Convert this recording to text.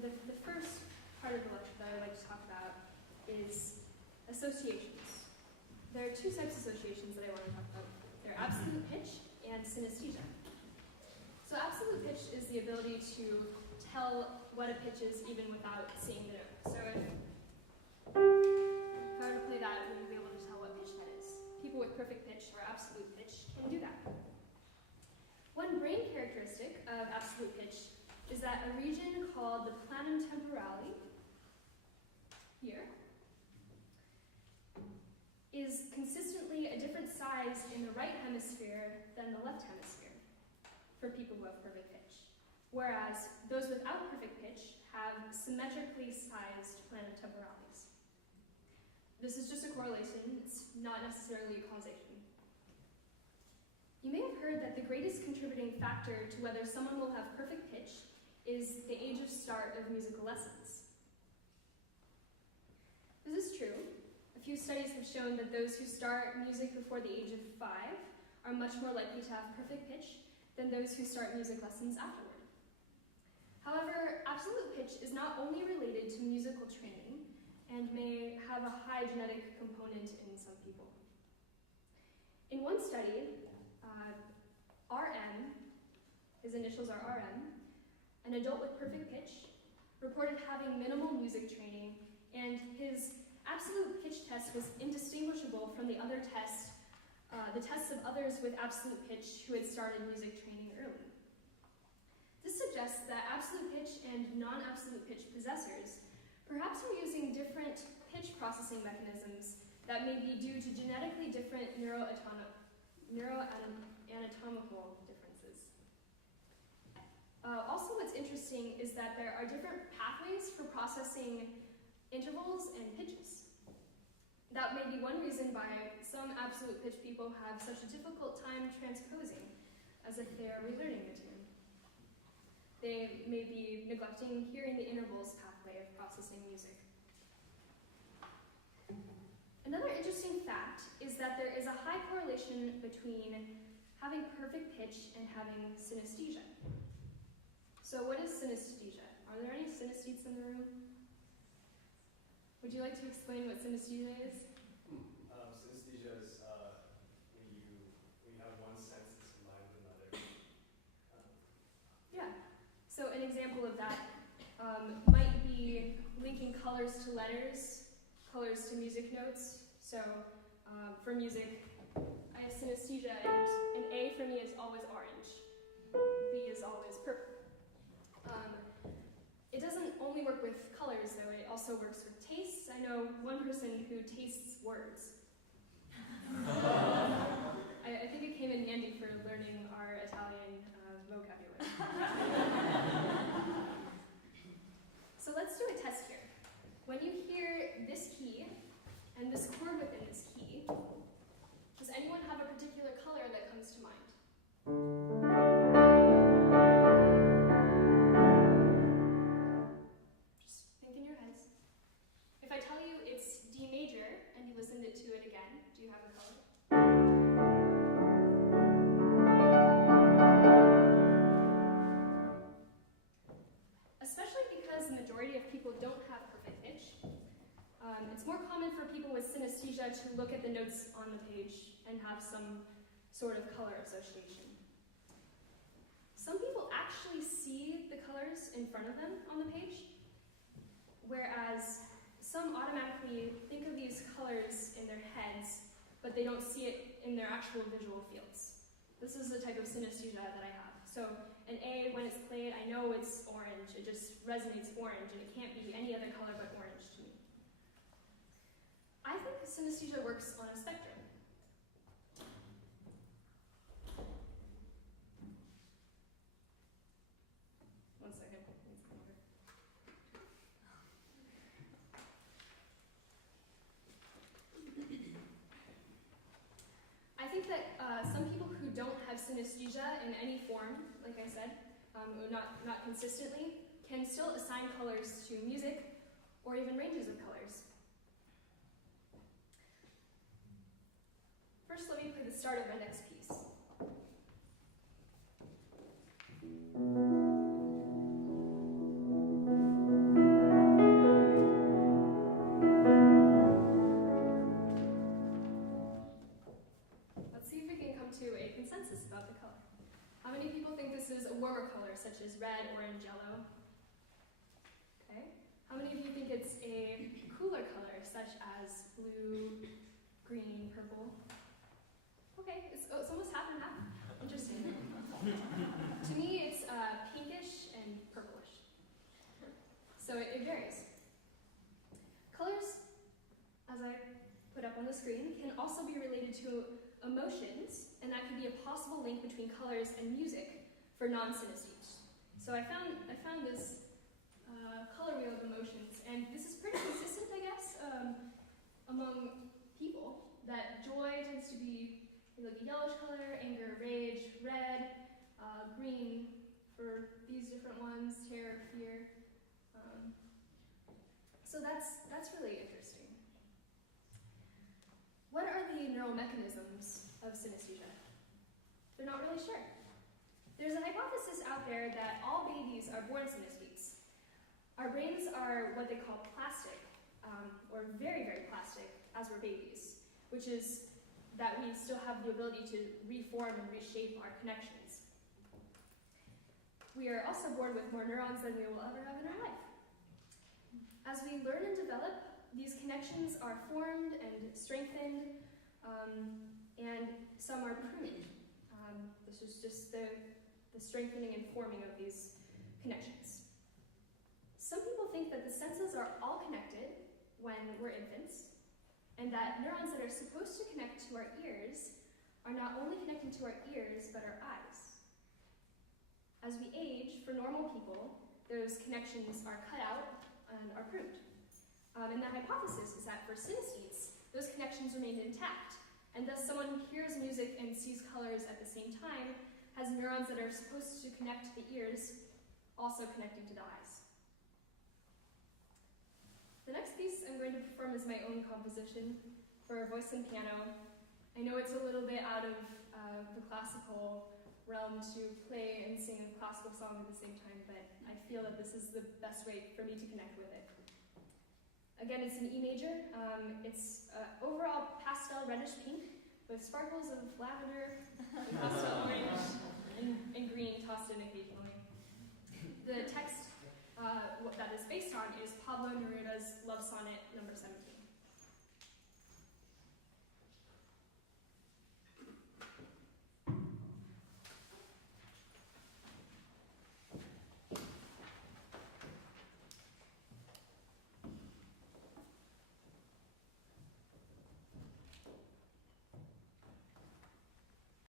the first part of the lecture that I'd like to talk about is associations. There are two types of associations that I want to talk about. They're absolute pitch and synesthesia. So absolute pitch is the ability to tell what a pitch is even without seeing the note. So if I were to play that, we would be able to tell what pitch that is. People with perfect pitch or absolute pitch can do that. One brain characteristic of absolute pitch is that a region called the planum temporale, here, is consistently a different size in the right hemisphere than the left hemisphere for people who have perfect pitch. Whereas those without perfect pitch have symmetrically sized planum temporales. This is just a correlation, it's not necessarily a causation. You may have heard that the greatest contributing factor to whether someone will have perfect pitch is the age of start of musical lessons. This is true. A few studies have shown that those who start music before the age of 5 are much more likely to have perfect pitch than those who start music lessons afterward. However, absolute pitch is not only related to musical training and may have a high genetic component in some people. In one study, RM, his initials are RM, an adult with perfect pitch, reported having minimal music training, and his absolute pitch test was indistinguishable from the other tests, the tests of others with absolute pitch who had started music training early. This suggests that absolute pitch and non-absolute pitch possessors perhaps are using different pitch processing mechanisms that may be due to genetically different neuroanatomical differences. Also, what's interesting is that there are different pathways for processing intervals and pitches. That may be one reason why some absolute pitch people have such a difficult time transposing, as if they are relearning the tune. They may be neglecting hearing the intervals pathway of processing music. Another interesting fact is that there is a high correlation between having perfect pitch and having synesthesia. So what is synesthesia? Are there any synesthetes in the room? Would you like to explain what synesthesia is? Synesthesia is when you have one sense that's combined with another. Yeah. So an example of that might be linking colors to letters, colors to music notes. So for music, I have synesthesia, and an A for me is always orange. B is always purple. It doesn't only work with colors, though. It also works with tastes. I know one person who tastes words. I think it came in handy for learning our Italian vocabulary. So let's do a test here. When you hear this key and this chord within this key, does anyone have a particular color that comes to mind? Just think in your heads. If I tell you it's D major and you listened to it again, do you have a color? Especially because the majority of people don't have perfect pitch. It's more common for people with synesthesia to look at the notes on the page and have some sort of color association. Some people actually see the colors in front of them on the page, whereas some automatically think of these colors in their heads, but they don't see it in their actual visual fields. This is the type of synesthesia that I have. So an A, when it's played, I know it's orange. It just resonates orange, and it can't be any other color but orange to me. I think synesthesia works on a spectrum. One second. I think that some people who don't have synesthesia in any form, like I said, not consistently, can still assign colors to music or even ranges of colors. First, let me play the start of my next piece. warmer color, such as red, orange, yellow. Okay. How many of you think it's a cooler color, such as blue, green, purple? Okay, it's almost half and half. Interesting. To me, it's pinkish and purplish. So it varies. Colors, as I put up on the screen, can also be related to emotions, and that could be a possible link between colors and music for non-synesthetes. So I found this color wheel of emotions, and this is pretty consistent, I guess, among people, that joy tends to be like a yellowish color, anger, rage, red, green for these different ones, terror, fear. So that's really interesting. What are the neural mechanisms of synesthesia? They're not really sure. There's a hypothesis out there that all babies are born synesthetes. Our brains are what they call plastic, or very, very plastic, as we're babies, which is that we still have the ability to reform and reshape our connections. We are also born with more neurons than we will ever have in our life. As we learn and develop, these connections are formed and strengthened, and some are pruned. This is just the strengthening and forming of these connections. Some people think that the senses are all connected when we're infants, and that neurons that are supposed to connect to our ears are not only connecting to our ears, but our eyes. As we age, for normal people, those connections are cut out and are pruned. And the hypothesis is that for synesthetes, those connections remain intact, and thus someone who hears music and sees colors at the same time has neurons that are supposed to connect to the ears also connecting to the eyes. The next piece I'm going to perform is my own composition for voice and piano. I know it's a little bit out of the classical realm to play and sing a classical song at the same time, but I feel that this is the best way for me to connect with it. Again, it's in E major. It's overall pastel reddish pink with sparkles of lavender, and pastel orange, and green tossed in occasionally. The text that is based on is Pablo Neruda's Love Sonnet No. 17.